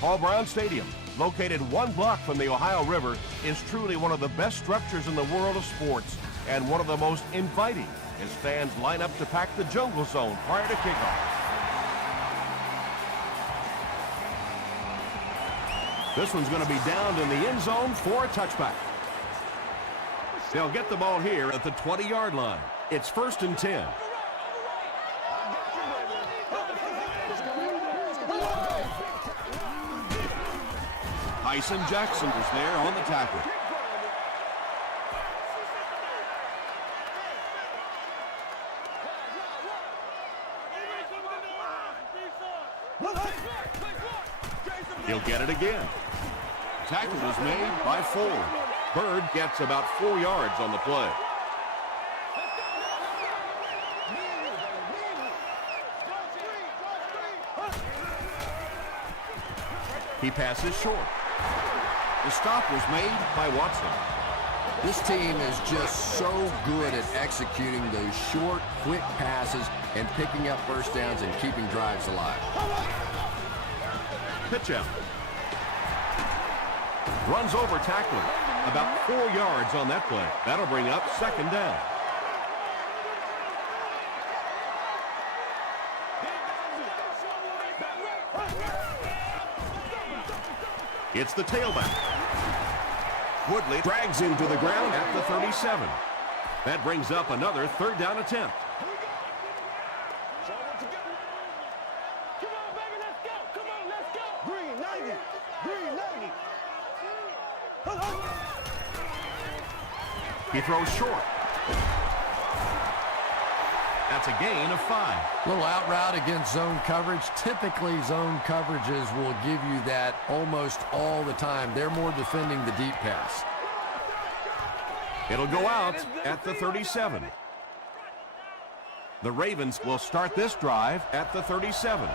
Paul Brown Stadium, located 1 block from the Ohio River, is truly one of the best structures in the world of sports and one of the most inviting as fans line up to pack the jungle zone prior to kickoff. This one's going to be downed in the end zone for a touchback. They'll get the ball here at the 20-yard line. It's 1st and 10. Tyson Jackson is there on the tackle. He'll get it again. Tackle is made by Ford. Bird gets about 4 yards on the play. He passes short. The stop was made by Watson. This team is just so good at executing those short, quick passes and picking up first downs and keeping drives alive. Pitch out. Runs over tackler. About 4 yards on that play. That'll bring up 2nd down. It's the tailback. Woodley drags him to the ground at the 37. That brings up another 3rd down attempt. He throws short. That's a gain of 5. Little out route against zone coverage. Typically, zone coverages will give you that almost all the time. They're more defending the deep pass. It'll go out at the 37. The Ravens will start this drive at the 37.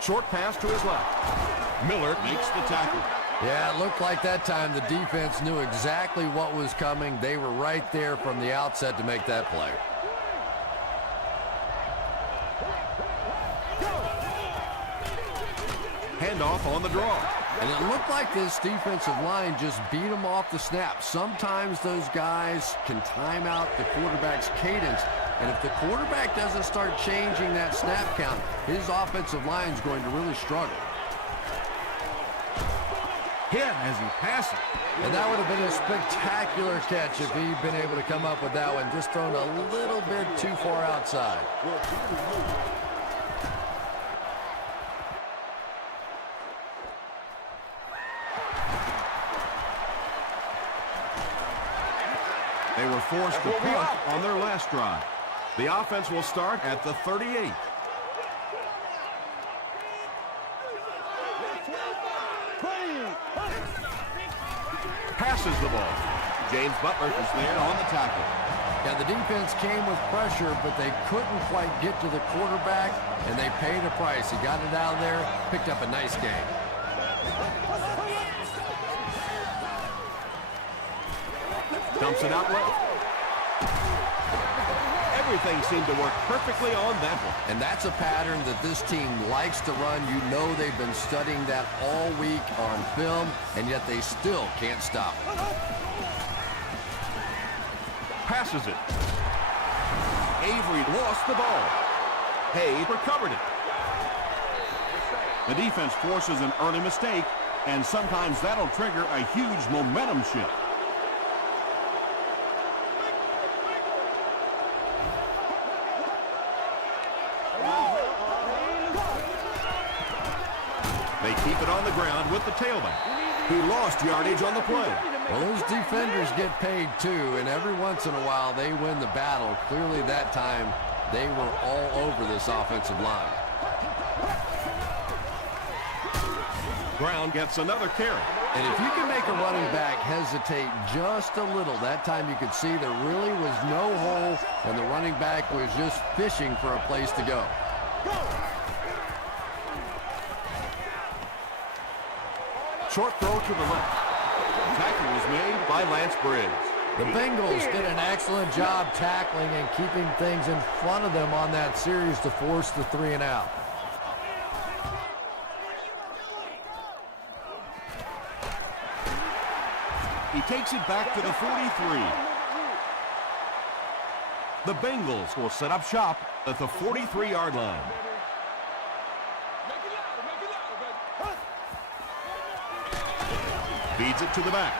Short pass to his left. Miller makes the tackle. Yeah, it looked like that time the defense knew exactly what was coming. They were right there from the outset to make that play. Handoff on the draw. And it looked like this defensive line just beat them off the snap. Sometimes those guys can time out the quarterback's cadence. And if the quarterback doesn't start changing that snap count, his offensive line is going to really struggle. Hit as he passes. And that would have been a spectacular catch if he'd been able to come up with that one. Just thrown a little bit too far outside. They were forced to punt on their last drive. The offense will start at the 38. Passes the ball. James Butler is there on the tackle. Yeah, the defense came with pressure, but they couldn't quite get to the quarterback, and they paid a price. He got it out of there, picked up a nice gain. Dumps it out left. Everything seemed to work perfectly on that one. And that's a pattern that this team likes to run. You know they've been studying that all week on film, and yet they still can't stop it. Passes it. Avery lost the ball. Hay recovered it. The defense forces an early mistake, and sometimes that'll trigger a huge momentum shift. They keep it on the ground with the tailback, who lost yardage on the play. Well, those defenders get paid too, and every once in a while they win the battle. Clearly that time they were all over this offensive line. Brown gets another carry. And if you can make a running back hesitate just a little, that time you could see there really was no hole, and the running back was just fishing for a place to go. Short throw to the left. Tackle was made by Lance Briggs. The Bengals did an excellent job tackling and keeping things in front of them on that series to force the 3-and-out. He takes it back to the 43. The Bengals will set up shop at the 43-yard line. Feeds it to the back.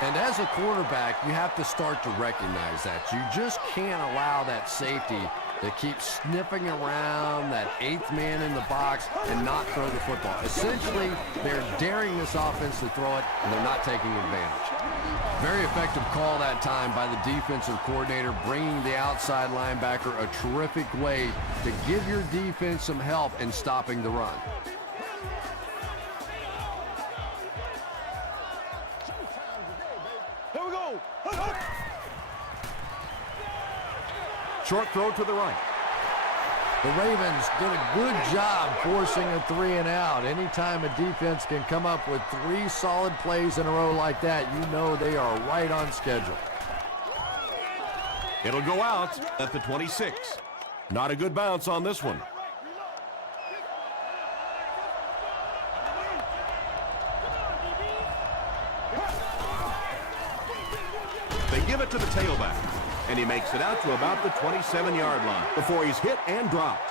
And as a quarterback, you have to start to recognize that. You just can't allow that safety to keep sniffing around that 8th man in the box and not throw the football. Essentially, they're daring this offense to throw it, and they're not taking advantage. Very effective call that time by the defensive coordinator, bringing the outside linebacker a terrific way to give your defense some help in stopping the run. Short throw to the right. The Ravens did a good job forcing a 3-and-out. Anytime a defense can come up with 3 solid plays in a row like that, you know they are right on schedule. It'll go out at the 26. Not a good bounce on this one. They give it to the tailback, and he makes it out to about the 27-yard line before he's hit and dropped.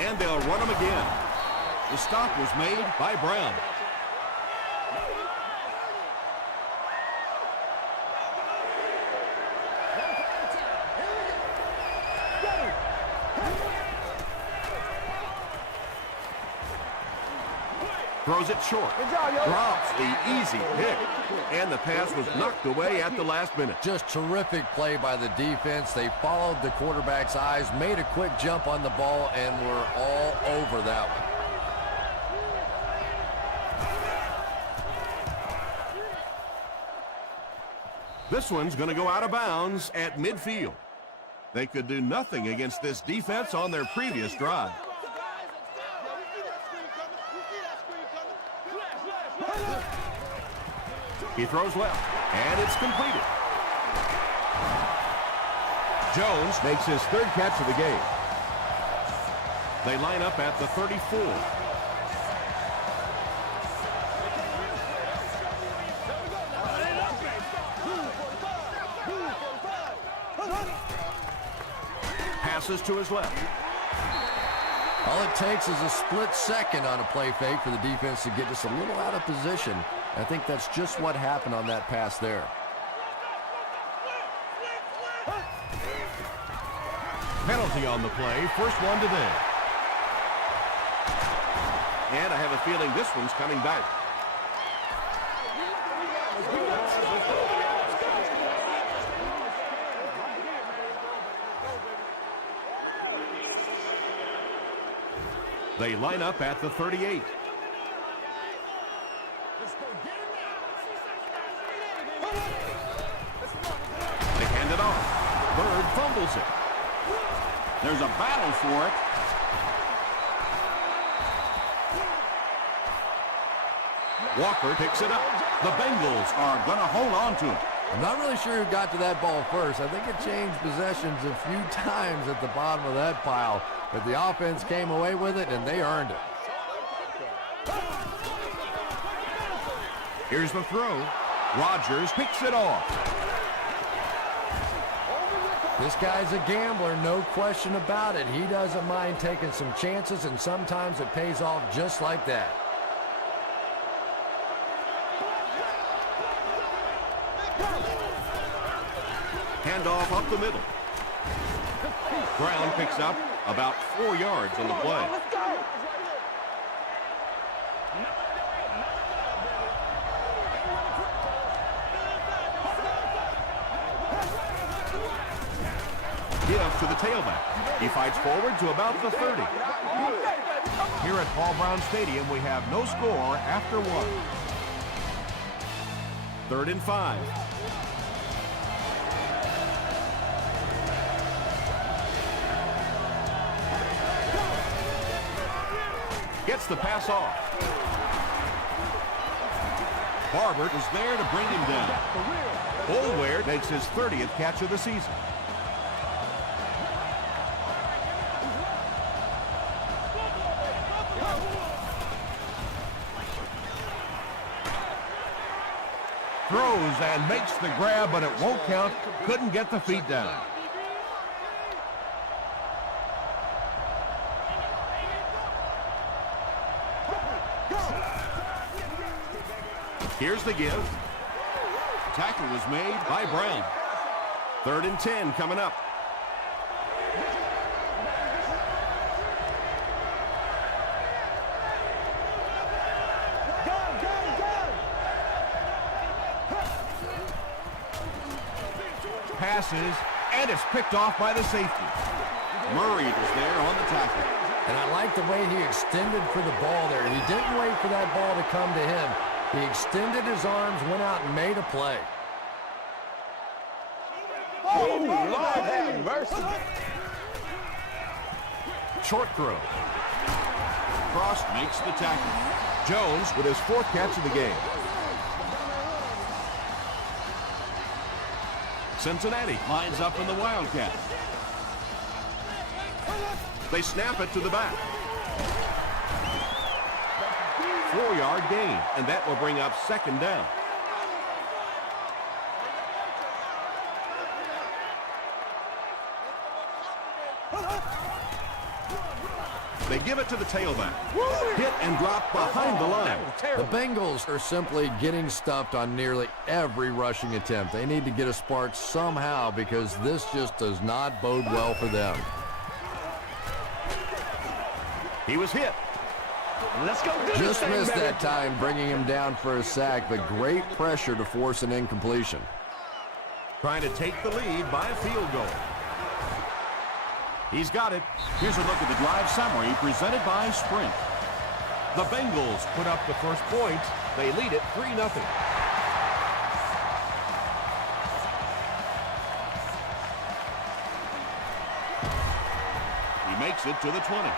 And they'll run him again. The stop was made by Brown. Throws it short. Drops the easy pick. And the pass was knocked away at the last minute. Just terrific play by the defense. They followed the quarterback's eyes, made a quick jump on the ball, and were all over that one. This one's going to go out of bounds at midfield. They could do nothing against this defense on their previous drive. He throws left, and it's completed. Jones makes his 3rd catch of the game. They line up at the 34. Passes to his left. All it takes is a split second on a play fake for the defense to get just a little out of position. I think that's just what happened on that pass there. Penalty on the play, first one today. And I have a feeling this one's coming back. They line up at the 38. They hand it off. Bird fumbles it. There's a battle for it. Walker picks it up. The Bengals are going to hold on to it. I'm not really sure who got to that ball first. I think it changed possessions a few times at the bottom of that pile, but the offense came away with it, and they earned it. Here's the throw. Rodgers picks it off. This guy's a gambler, no question about it. He doesn't mind taking some chances, and sometimes it pays off just like that. Handoff up the middle. Brown picks up about 4 yards on the play. Give to the tailback. He fights forward to about the 30. Here at Paul Brown Stadium, we have no score after 1. 3rd and 5. Gets the pass off. Harbert is there to bring him down. Boulware makes his 30th catch of the season. Throws and makes the grab, but it won't count. Couldn't get the feet down. Here's the give. Tackle was made by Brown. 3rd and 10 coming up. Passes, and it's picked off by the safety. Murray was there on the tackle. And I like the way he extended for the ball there. He didn't wait for that ball to come to him. He extended his arms, went out, and made a play. Oh, Lord have mercy. Short throw. Cross makes the tackle. Jones with his 4th catch of the game. Cincinnati lines up in the Wildcat. They snap it to the back. 4-yard gain, and that will bring up 2nd down. They give it to the tailback. Hit and drop behind the line. The Bengals are simply getting stuffed on nearly every rushing attempt. They need to get a spark somehow because this just does not bode well for them. He was hit. Let's go do Just this missed thing, that time, bringing him down for a sack, but great pressure to force an incompletion. Trying to take the lead by a field goal. He's got it. Here's a look at the drive summary presented by Sprint. The Bengals put up the first point. They lead it 3-0. He makes it to the 20.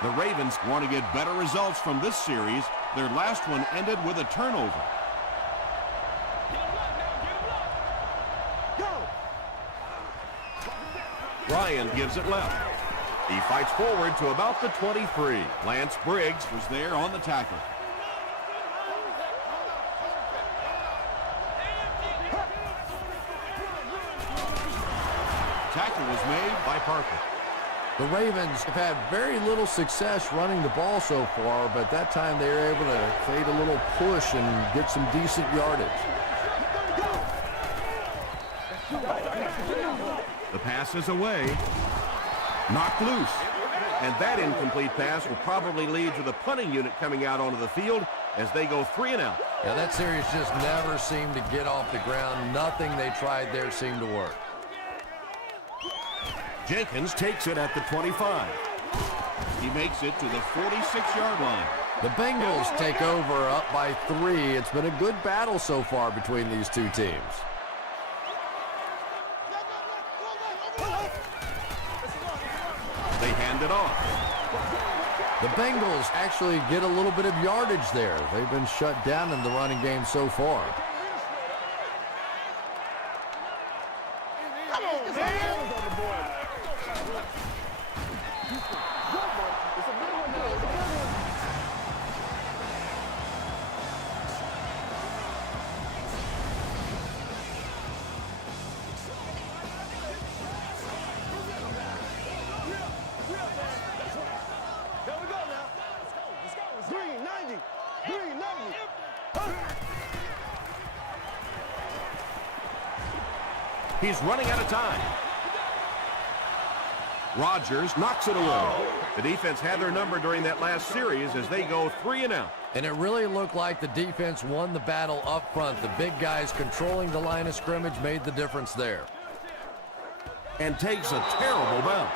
The Ravens want to get better results from this series. Their last one ended with a turnover. Ryan gives it left. He fights forward to about the 23. Lance Briggs was there on the tackle. Tackle was made by Parker. The Ravens have had very little success running the ball so far, but that time they were able to create a little push and get some decent yardage. The pass is away. Knocked loose. And that incomplete pass will probably lead to the punting unit coming out onto the field as they go 3 and out. Yeah, that series just never seemed to get off the ground. Nothing they tried there seemed to work. Jenkins takes it at the 25. He makes it to the 46-yard line. The Bengals take over up by 3. It's been a good battle so far between these two teams. They hand it off. The Bengals actually get a little bit of yardage there. They've been shut down in the running game so far. He's running out of time. Rodgers knocks it away. The defense had their number during that last series as they go 3 and out. And it really looked like the defense won the battle up front. The big guys controlling the line of scrimmage made the difference there. And takes a terrible bounce.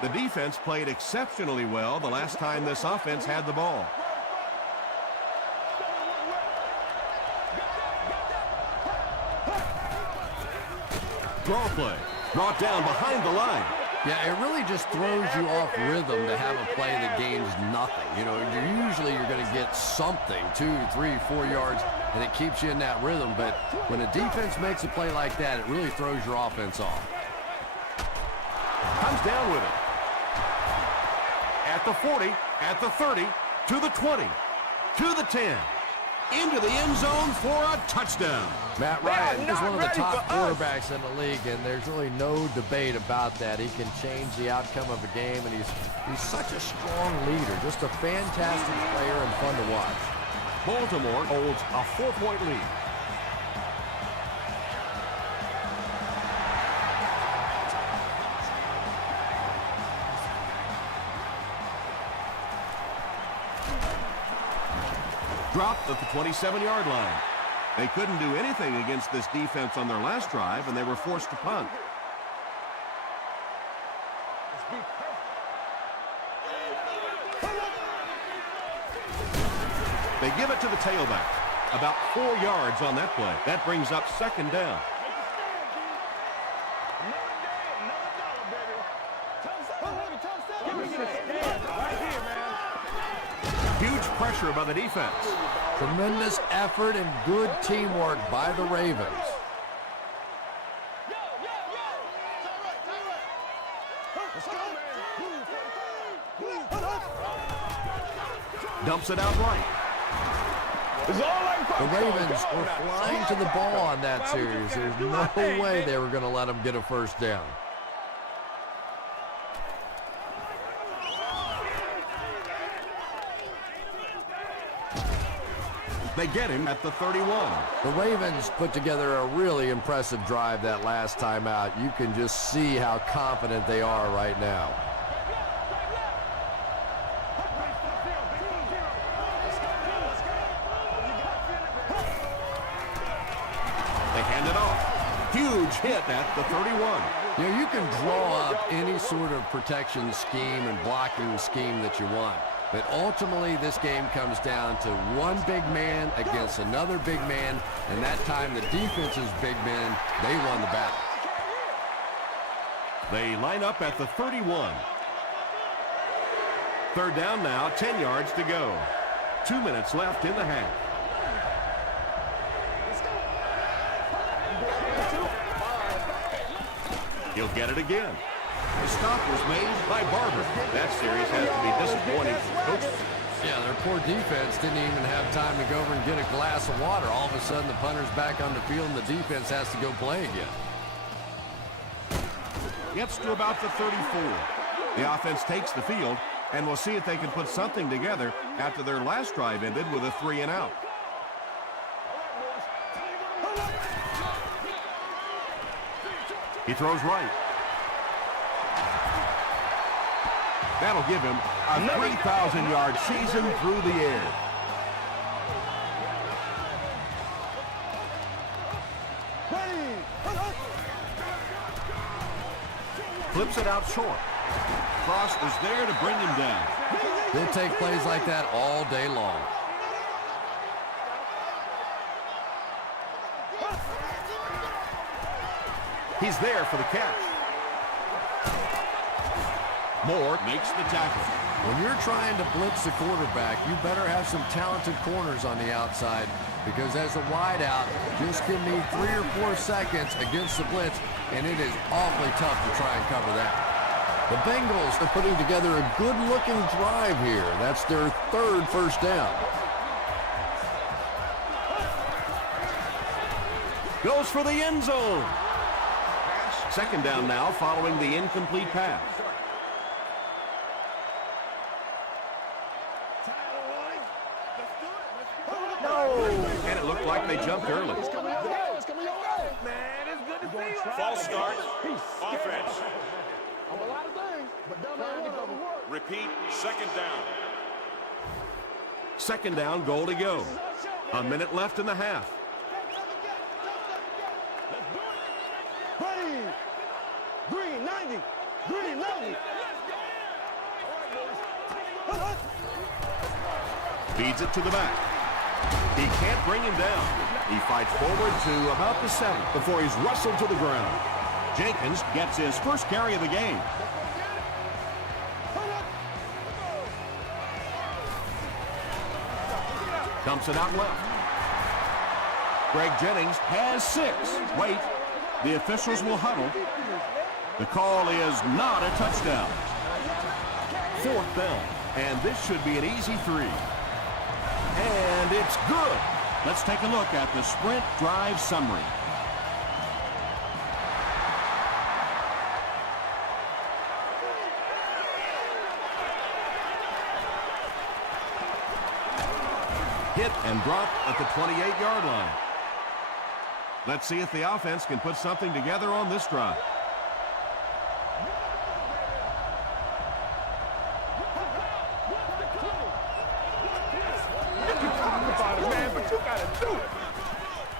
The defense played exceptionally well the last time this offense had the ball. Draw play. Brought down behind the line. Yeah, it really just throws you off rhythm to have a play that gains nothing. You know, you're going to get something, 2, 3, 4 yards, and it keeps you in that rhythm. But when a defense makes a play like that, it really throws your offense off. Comes down with it. At the 40, at the 30, to the 20, to the 10. Into the end zone for a touchdown. Matt Ryan is one of the top quarterbacks in the league, and there's really no debate about that. He can change the outcome of a game, and he's such a strong leader, just a fantastic player and fun to watch. Baltimore holds a 4-point lead. Dropped at the 27-yard line. They couldn't do anything against this defense on their last drive, and they were forced to punt. They give it to the tailback. About 4 yards on that play. That brings up second down. Huge pressure by the defense. Tremendous effort and good teamwork by the Ravens. Dumps it out right. The Ravens were flying to the ball on that series. There's no way they were going to let them get a first down. They get him at the 31. The Ravens put together a really impressive drive that last time out. You can just see how confident they are right now. They hand it off. Huge hit at the 31. You know, you can draw up any sort of protection scheme and blocking scheme that you want. But ultimately, this game comes down to one big man against another big man, and that time the defense's big men, they won the battle. They line up at the 31. Third down now, 10 yards to go. 2 minutes left in the half. He'll get it again. The stop was made by Barber. That series has to be disappointing for coaches. Yeah, their poor defense didn't even have time to go over and get a glass of water. All of a sudden, the punter's back on the field, and the defense has to go play again. Gets to about the 34. The offense takes the field, and we'll see if they can put something together after their last drive ended with a 3-and-out. He throws right. That'll give him a 3,000-yard season through the air. Flips it out short. Cross was there to bring him down. They'll take plays like that all day long. He's there for the catch. Moore makes the tackle. When you're trying to blitz the quarterback, you better have some talented corners on the outside, because as a wideout, just give me 3 or 4 seconds against the blitz, and it is awfully tough to try and cover that. The Bengals are putting together a good-looking drive here. That's their 3rd first down. Goes for the end zone. Second down now following the incomplete pass. And it looked like they jumped early. False start. Offense. Repeat. Second down. Second down, goal to go. A minute left in the half. Green 90. Green 90. Feeds it to the back. He can't bring him down. He fights forward to about the 7 before he's wrestled to the ground. Jenkins gets his first carry of the game. Dumps it out left. Greg Jennings has 6. Wait, the officials will huddle. The call is not a touchdown. 4th down, and this should be an easy 3. And it's good. Let's take a look at the sprint drive summary. Hit and dropped at the 28-yard line. Let's see if the offense can put something together on this drive.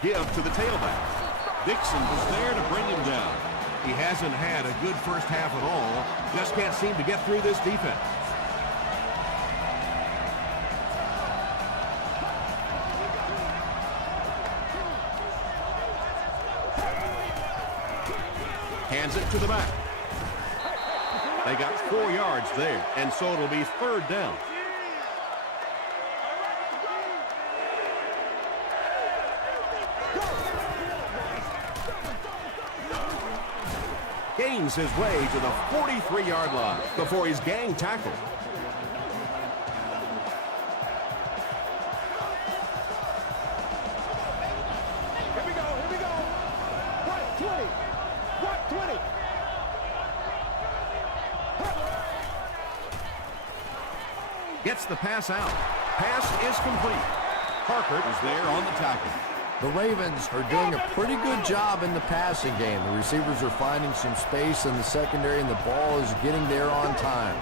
Give to the tailback. Dixon was there to bring him down. He hasn't had a good first half at all. Just can't seem to get through this defense. Hands it to the back. They got 4 yards there, and so it'll be 3rd down. Gains his way to the 43-yard line before he's gang tackled. Here we go. 120. 120. Gets the pass out. Pass is complete. Parker is there on the tackle. The Ravens are doing a pretty good job in the passing game. The receivers are finding some space in the secondary, and the ball is getting there on time.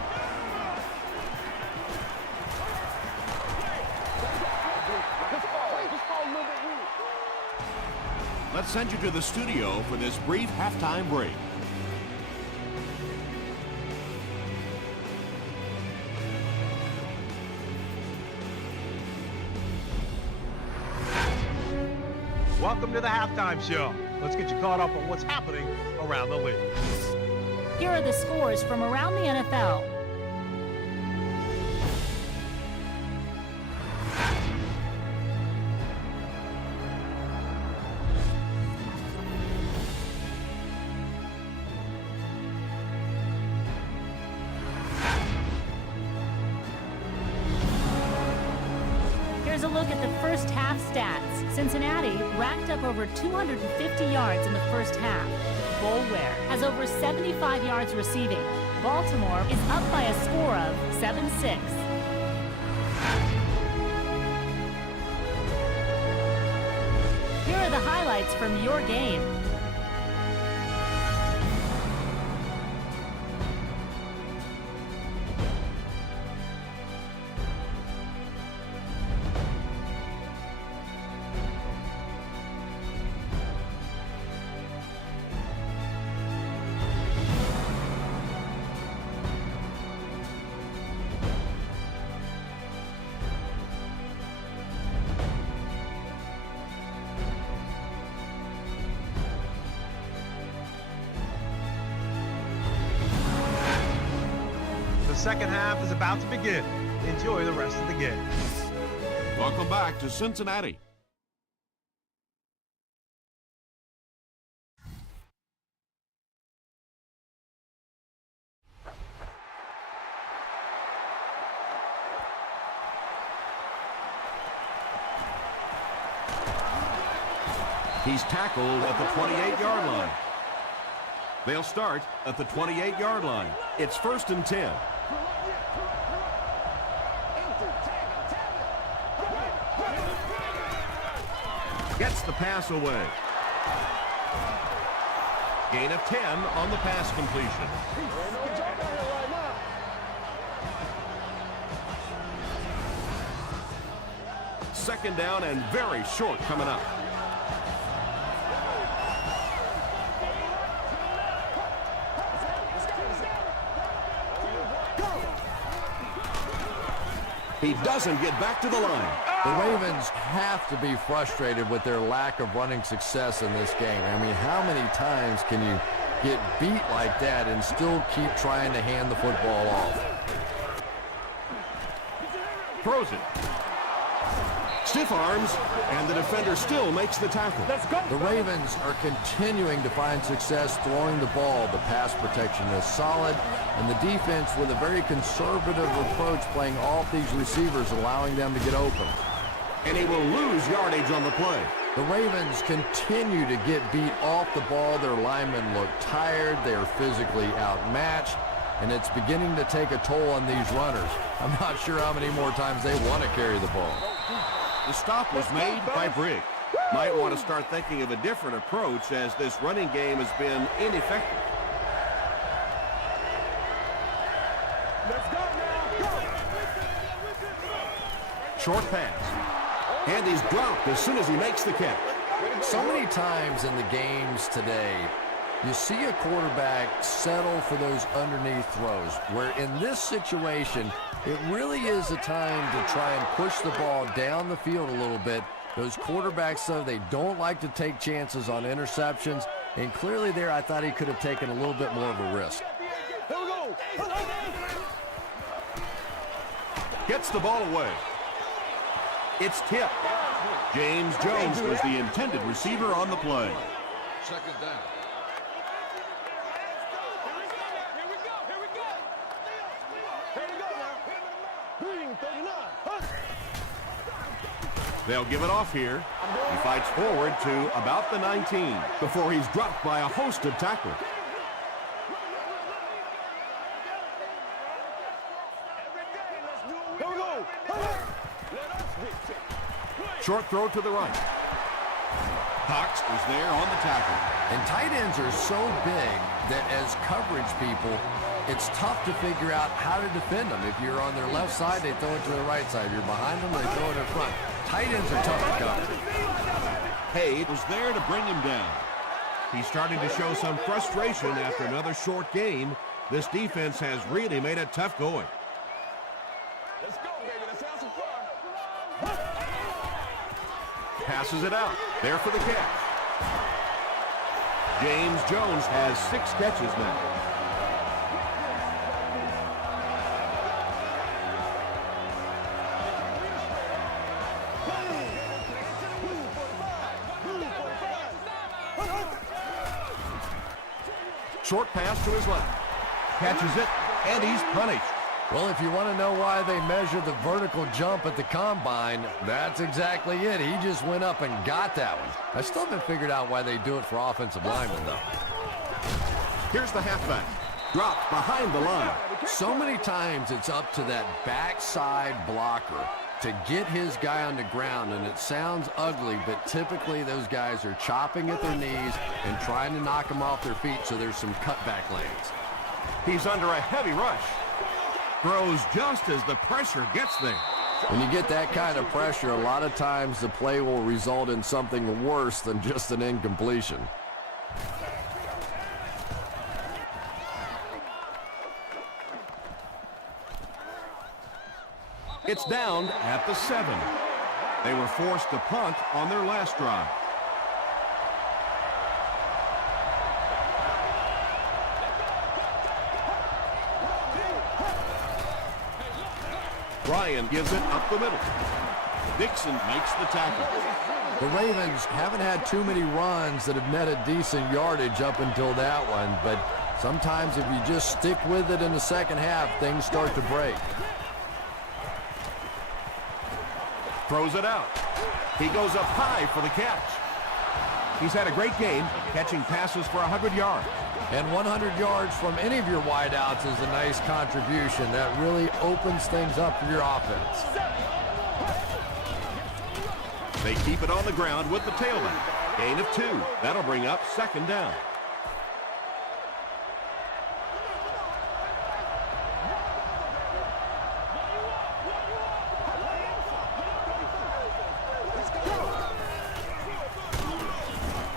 Let's send you to the studio for this brief halftime break. Welcome to the halftime show. Let's get you caught up on what's happening around the league. Here are the scores from around the NFL. Here's a look at the first half stats. Cincinnati racked up over 250 yards in the first half. Boulware has over 75 yards receiving. Baltimore is up by a score of 7-6. Here are the highlights from your game. The second half is about to begin. Enjoy the rest of the game. Welcome back to Cincinnati. He's tackled at the 28-yard line. They'll start at the 28-yard line. It's 1st and 10. Gets the pass away. Gain of 10 on the pass completion. Second down and very short coming up. He doesn't get back to the line. The Ravens have to be frustrated with their lack of running success in this game. I mean, how many times can you get beat like that and still keep trying to hand the football off. Throws it. Stiff arms, and the defender still makes the tackle. Let's go. The Ravens are continuing to find success throwing the ball. The pass protection is solid, and the defense with a very conservative approach playing off these receivers, allowing them to get open. And he will lose yardage on the play. The Ravens continue to get beat off the ball. Their linemen look tired. They are physically outmatched, and it's beginning to take a toll on these runners. I'm not sure how many more times they want to carry the ball. The stop was made by Briggs. Might want to start thinking of a different approach as this running game has been ineffective. Let's go now. Go. Short pass. And he's dropped as soon as he makes the catch. So many times in the games today, you see a quarterback settle for those underneath throws, where in this situation, it really is a time to try and push the ball down the field a little bit. Those quarterbacks, though, they don't like to take chances on interceptions, and clearly there I thought he could have taken a little bit more of a risk. Here we go. Gets the ball away. It's tipped. James Jones was the intended receiver on the play. Second down. They'll give it off here. He fights forward to about the 19 before he's dropped by a host of tacklers. Here we go. Short throw to the right. Cox was there on the tackle. And tight ends are so big that as coverage people, it's tough to figure out how to defend them. If you're on their left side, they throw it to the right side. If you're behind them, they throw it in front. Tight ends are tough to cover. Hay was there to bring him down. He's starting to show some frustration after another short game. This defense has really made it tough going. Let's go, baby. Let's have some fun. Passes it out. There for the catch. James Jones has 6 catches now. Short pass to his left. Catches it, and he's punished. Well, if you want to know why they measure the vertical jump at the combine, that's exactly it. He just went up and got that one. I still haven't figured out why they do it for offensive linemen, though. Here's the halfback. Dropped behind the line. So many times it's up to that backside blocker to get his guy on the ground, and it sounds ugly, but typically those guys are chopping at their knees and trying to knock them off their feet, so there's some cutback lanes. He's under a heavy rush. Throws just as the pressure gets there. When you get that kind of pressure, a lot of times the play will result in something worse than just an incompletion. It's down at the 7. They were forced to punt on their last drive. Ryan gives it up the middle. Dixon makes the tackle. The Ravens haven't had too many runs that have netted decent yardage up until that one, but sometimes if you just stick with it in the second half, things start to break. Throws it out. He goes up high for the catch. He's had a great game, catching passes for 100 yards. And 100 yards from any of your wideouts is a nice contribution. That really opens things up for your offense. They keep it on the ground with the tailback. Gain of 2. That'll bring up second down.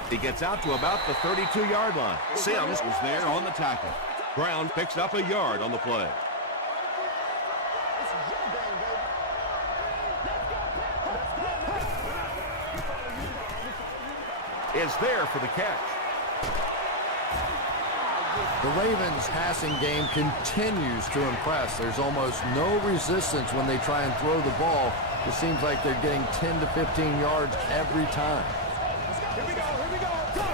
He gets out to about the 32-yard line. Sims was there on the tackle. Brown picks up a yard on the play. Is there for the catch. The Ravens' passing game continues to impress. There's almost no resistance when they try and throw the ball. It seems like they're getting 10 to 15 yards every time. Here we go, here we go. Go!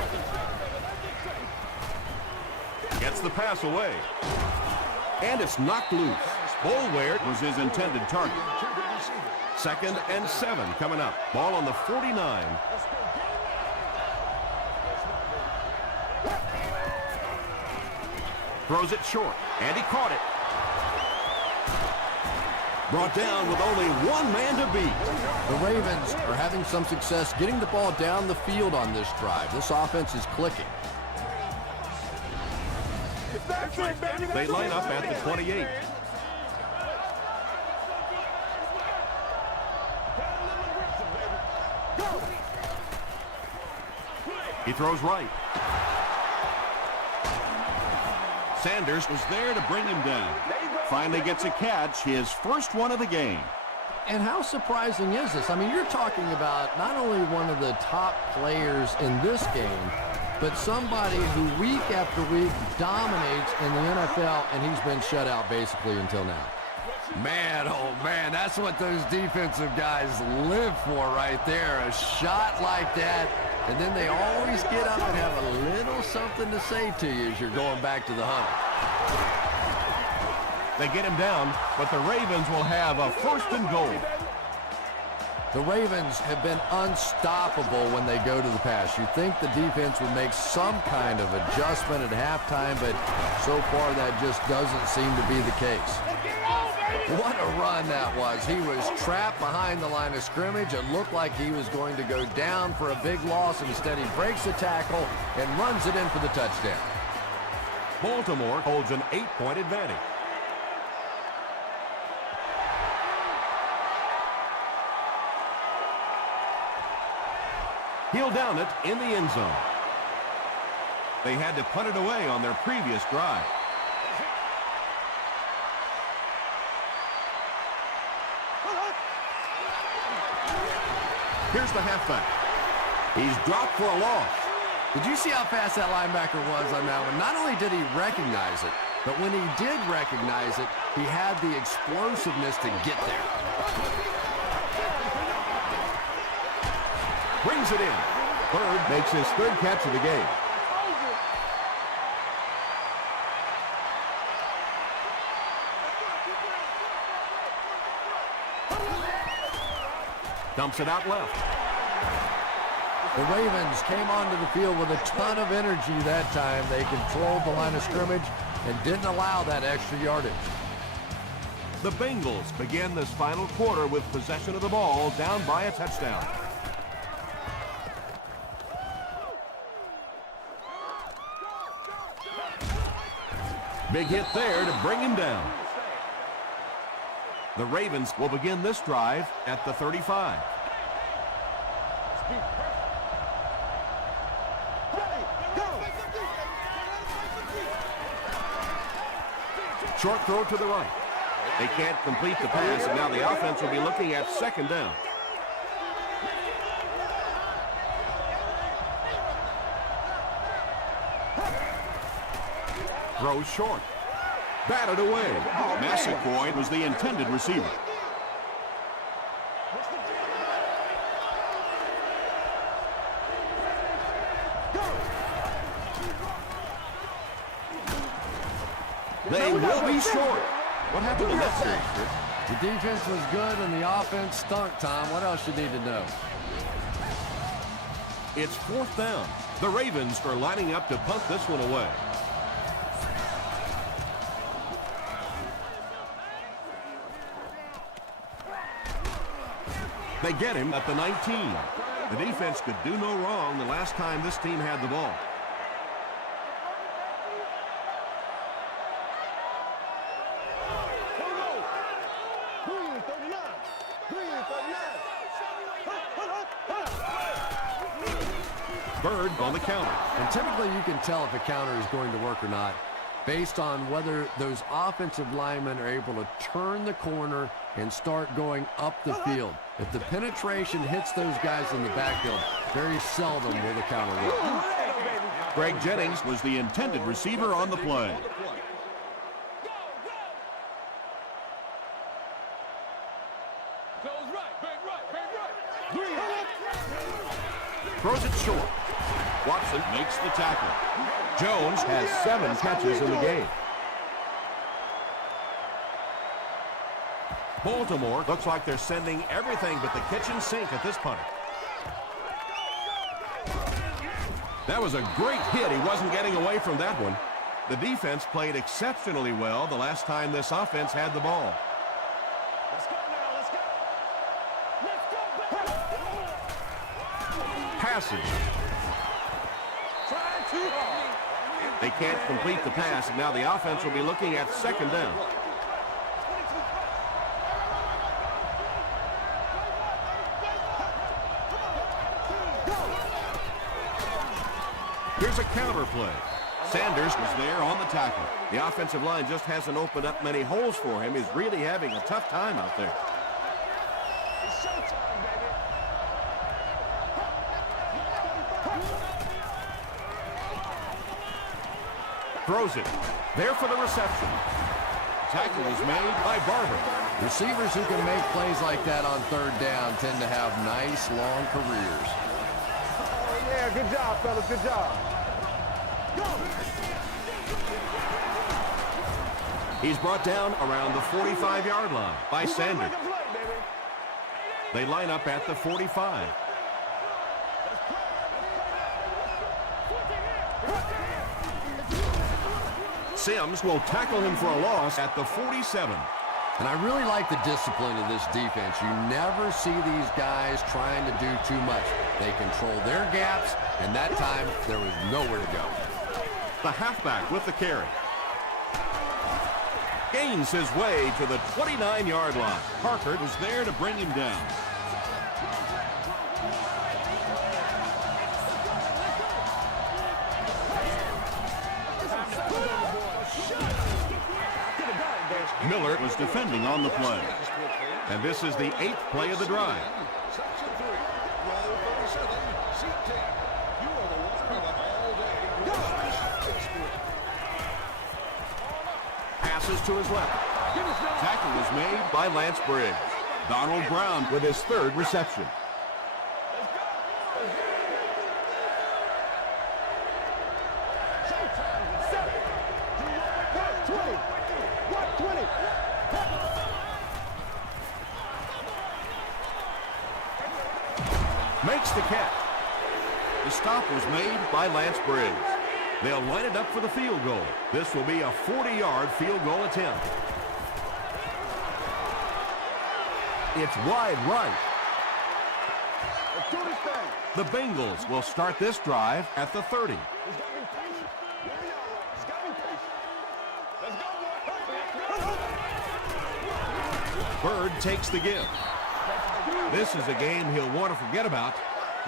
Gets the pass away. And it's knocked loose. Boulware was his intended target. 2nd and 7 coming up. Ball on the 49. Throws it short, and he caught it. Brought down with only one man to beat. The Ravens are having some success getting the ball down the field on this drive. This offense is clicking. They line up at the 28. He throws right. Sanders was there to bring him down. Finally gets a catch, his first one of the game. And how surprising is this? I mean, you're talking about not only one of the top players in this game, but somebody who week after week dominates in the NFL, and he's been shut out basically until now. Man, oh man, that's what those defensive guys live for right there. A shot like that, and then they always get up and have a little something to say to you as you're going back to the huddle. They get him down, but the Ravens will have a 1st and goal. The Ravens have been unstoppable when they go to the pass. You'd think the defense would make some kind of adjustment at halftime, but so far that just doesn't seem to be the case. What a run that was. He was trapped behind the line of scrimmage. It looked like he was going to go down for a big loss. Instead, he breaks the tackle and runs it in for the touchdown. Baltimore holds an 8-point advantage. He'll down it in the end zone. They had to punt it away on their previous drive. Here's the halfback. He's dropped for a loss. Did you see how fast that linebacker was on that one? Not only did he recognize it, but when he did recognize it, he had the explosiveness to get there. Brings it in. Bird makes his 3rd catch of the game. Dumps it out left. The Ravens came onto the field with a ton of energy that time. They controlled the line of scrimmage and didn't allow that extra yardage. The Bengals begin this final quarter with possession of the ball, down by a touchdown. Big hit there to bring him down. The Ravens will begin this drive at the 35. Short throw to the right. They can't complete the pass, and now the offense will be looking at 2nd down. Throws short. Batted away. Massaquoi was the intended receiver. They will be short. What happened to that series? The defense was good and the offense stunk, Tom. What else you need to know? It's 4th down. The Ravens are lining up to punt this one away. They get him at the 19. The defense could do no wrong the last time this team had the ball. Bird on the counter. And typically you can tell if a counter is going to work or not based on whether those offensive linemen are able to turn the corner and start going up the field. If the penetration hits those guys in the backfield, very seldom will the counter work. Greg Jennings was the intended receiver on the play. Throws it short. Watson makes the tackle. Jones has 7 catches in the game. Baltimore looks like they're sending everything but the kitchen sink at this point. That was a great hit. He wasn't getting away from that one. The defense played exceptionally well the last time this offense had the ball. Let's go now, let's go. Let's go. Passes. Trying too hard. They can't complete the pass, and now the offense will be looking at second down. Here's a counter play. Sanders was there on the tackle. The offensive line just hasn't opened up many holes for him. He's really having a tough time out there. It's showtime, baby. Throws it. There for the reception. Tackle is made by Barber. Receivers who can make plays like that on third down tend to have nice, long careers. Oh, yeah, good job, fellas, good job. He's brought down around the 45-yard line by Sanders. They line up at the 45. Sims will tackle him for a loss at the 47. And I really like the discipline of this defense. You never see these guys trying to do too much. They control their gaps, and that time there was nowhere to go. The halfback with the carry. Gains his way to the 29-yard line. Parker was there to bring him down. Miller was defending on the play. And this is the 8th play of the drive. Passes to his left. Tackle is made by Lance Briggs. Donald Brown with his 3rd reception. Makes the catch. The stop was made by Lance Briggs. They'll line it up for the field goal. This will be a 40-yard field goal attempt. It's wide right. The Bengals will start this drive at the 30. Bird takes the give. This is a game he'll want to forget about.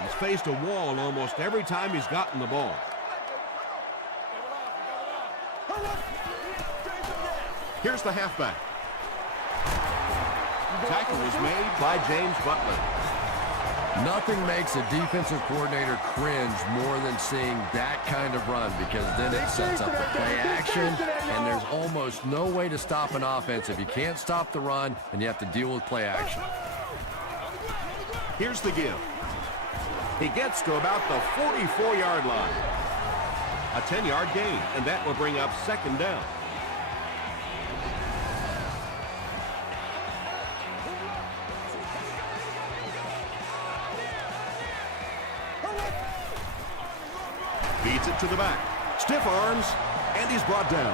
He's faced a wall almost every time he's gotten the ball. Here's the halfback. Tackle is made by James Butler. Nothing makes a defensive coordinator cringe more than seeing that kind of run, because then it sets up the play action, and there's almost no way to stop an offense if you can't stop the run and you have to deal with play action. Here's the give. He gets to about the 44-yard line. A 10-yard gain, and that will bring up second down. Beats it to the back. Stiff arms, and he's brought down.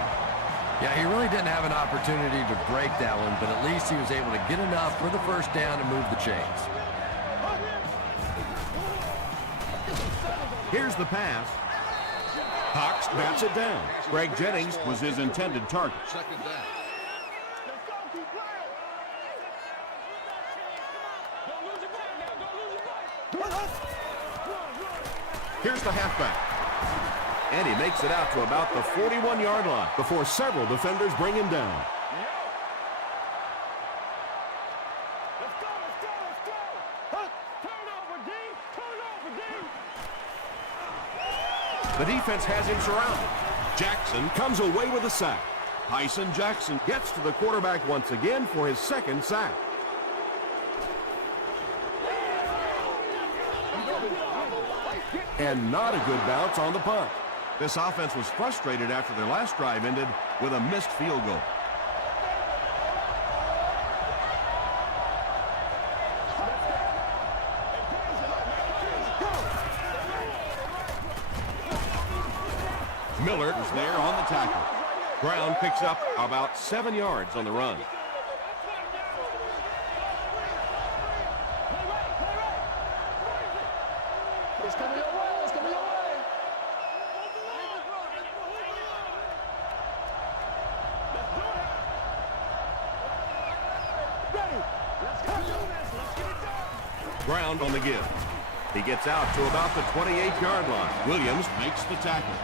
Yeah, he really didn't have an opportunity to break that one, but at least he was able to get enough for the first down and move the chains. Here's the pass. Cox bats it down. Greg Jennings was his intended target. Second down. Here's the halfback. And he makes it out to about the 41-yard line before several defenders bring him down. The defense has him surrounded. Jackson comes away with a sack. Tyson Jackson gets to the quarterback once again for his second sack. And not a good bounce on the punt. This offense was frustrated after their last drive ended with a missed field goal. Miller is there on the tackle. Brown picks up about 7 yards on the run. It's coming your way. It's coming your way. Ready. Let's do this. Let's get it done. Brown on the give. He gets out to about the 28-yard line. Williams makes the tackle.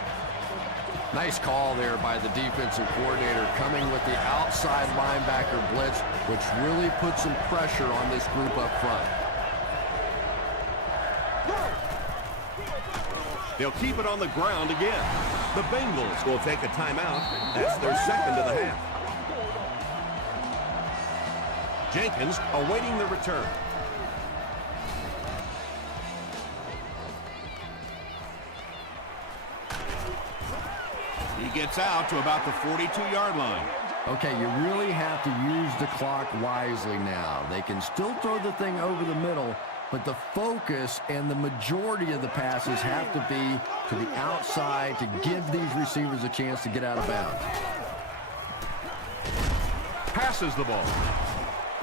Nice call there by the defensive coordinator, coming with the outside linebacker blitz, which really puts some pressure on this group up front. They'll keep it on the ground again. The Bengals will take a timeout. That's their second of the half. Jenkins awaiting the return. He gets out to about the 42-yard line. Okay, you really have to use the clock wisely now. They can still throw the thing over the middle, but the focus and the majority of the passes have to be to the outside to give these receivers a chance to get out of bounds. Passes the ball.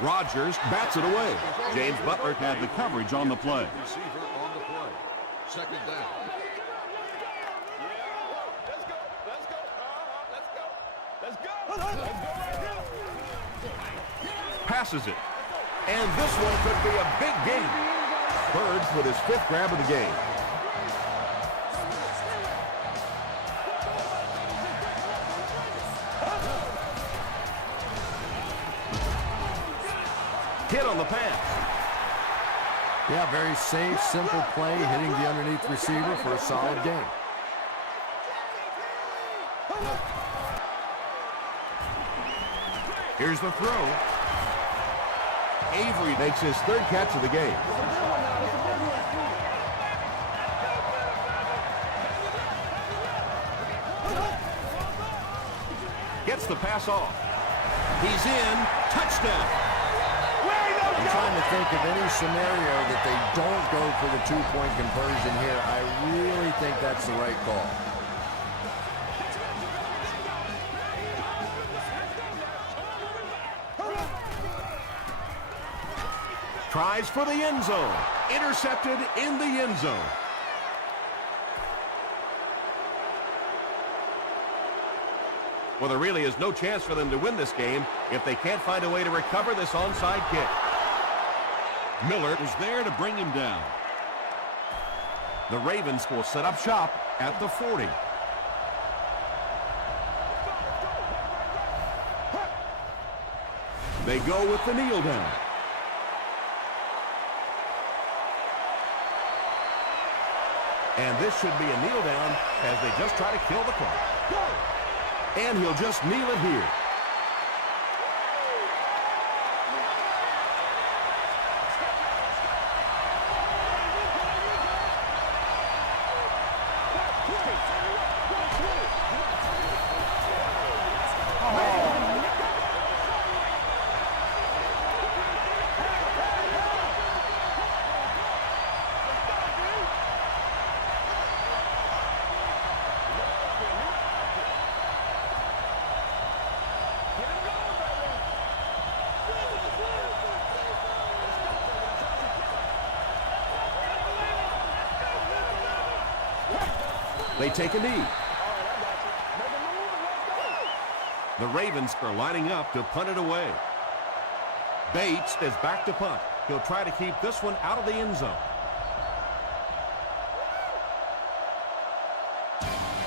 Rodgers bats it away. James Butler had the coverage on the play. Receiver on the play. Second down. Passes it. And this one could be a big game. Birds with his 5th grab of the game. Hit on the pass. Yeah, very safe, simple play, hitting the underneath receiver for a solid game. Here's the throw. Avery makes his 3rd catch of the game. Gets the pass off. He's in. Touchdown. I'm trying to think of any scenario that they don't go for the 2-point conversion here. I really think that's the right call. Tries for the end zone. Intercepted in the end zone. Well, there really is no chance for them to win this game if they can't find a way to recover this onside kick. Miller is there to bring him down. The Ravens will set up shop at the 40. They go with the kneel down. And this should be a kneel down as they just try to kill the clock. And he'll just kneel it here. They take a knee. The Ravens are lining up to punt it away. Bates is back to punt. He'll try to keep this one out of the end zone.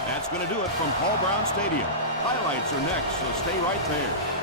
That's going to do it from Paul Brown Stadium. Highlights are next, so stay right there.